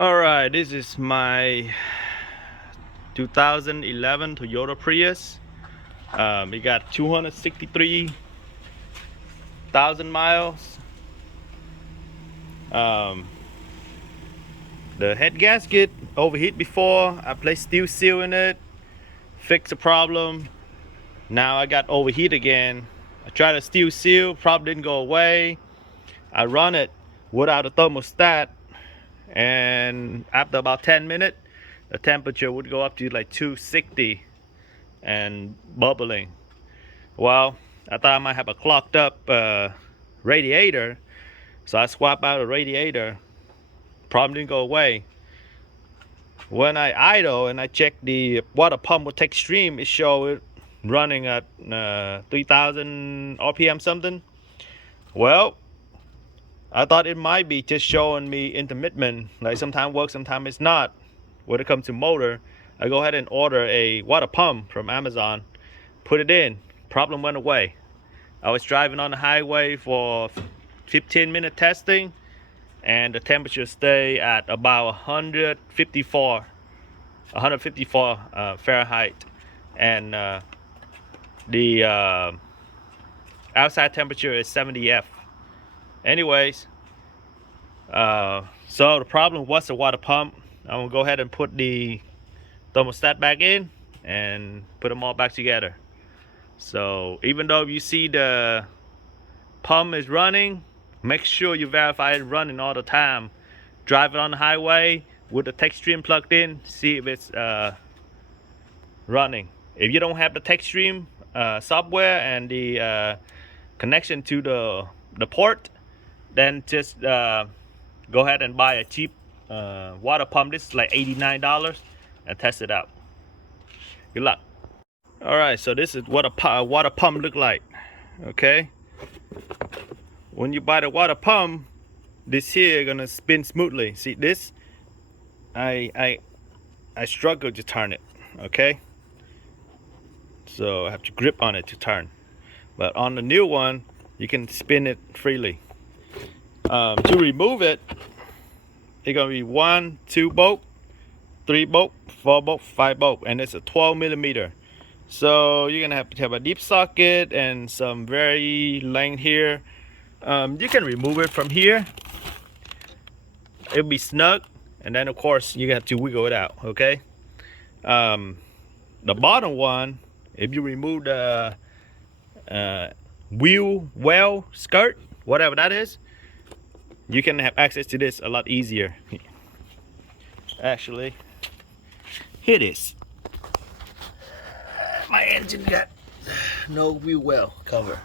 Alright, this is my 2011 Toyota Prius. It got 263,000 miles. Um, the head gasket overheat before. I placed steel seal in it, fixed the problem. Now I got overheat again. I tried a steel seal, problem didn't go away. I run it without a thermostat, and after about 10 minutes, the temperature would go up to like 260 and bubbling. Well, I thought I might have a clogged up radiator, so I swapped out a radiator. Problem didn't go away. When I idle and I check the water pump with Tech Stream, it showed it running at 3,000 RPM something. Well, I thought it might be just showing me intermittent, like sometimes works, sometimes it's not. When it comes to motor, I go ahead and order a water pump from Amazon, put it in, problem went away. I was driving on the highway for 15-minute testing, and the temperature stayed at about 154 Fahrenheit, and the outside temperature is 70 F. Anyways, so the problem was the water pump. I'm gonna go ahead and put the thermostat back in and put them all back together. So even though you see the pump is running, make sure you verify it's running all the time. Drive it on the highway with the Tech Stream plugged in, see if it's running. If you don't have the Tech Stream software and the connection to the port, then just go ahead and buy a cheap water pump. This is like $89, and test it out. Good luck. All right, so this is what a water pump look like. Okay, when you buy the water pump, this here gonna spin smoothly. See this? I struggle to turn it. Okay, so I have to grip on it to turn. But on the new one, you can spin it freely. To remove it, it's gonna be 1, 2 bolt, 3 bolt, 4 bolt, 5 bolt, and it's a 12 millimeter. So you're gonna have to have a deep socket and some very length here. You can remove it from here. It'll be snug, and then of course you have to wiggle it out. Okay. The bottom one, if you remove the wheel well skirt, whatever that is, you can have access to this a lot easier. Actually, here it is. My engine got no wheel well cover.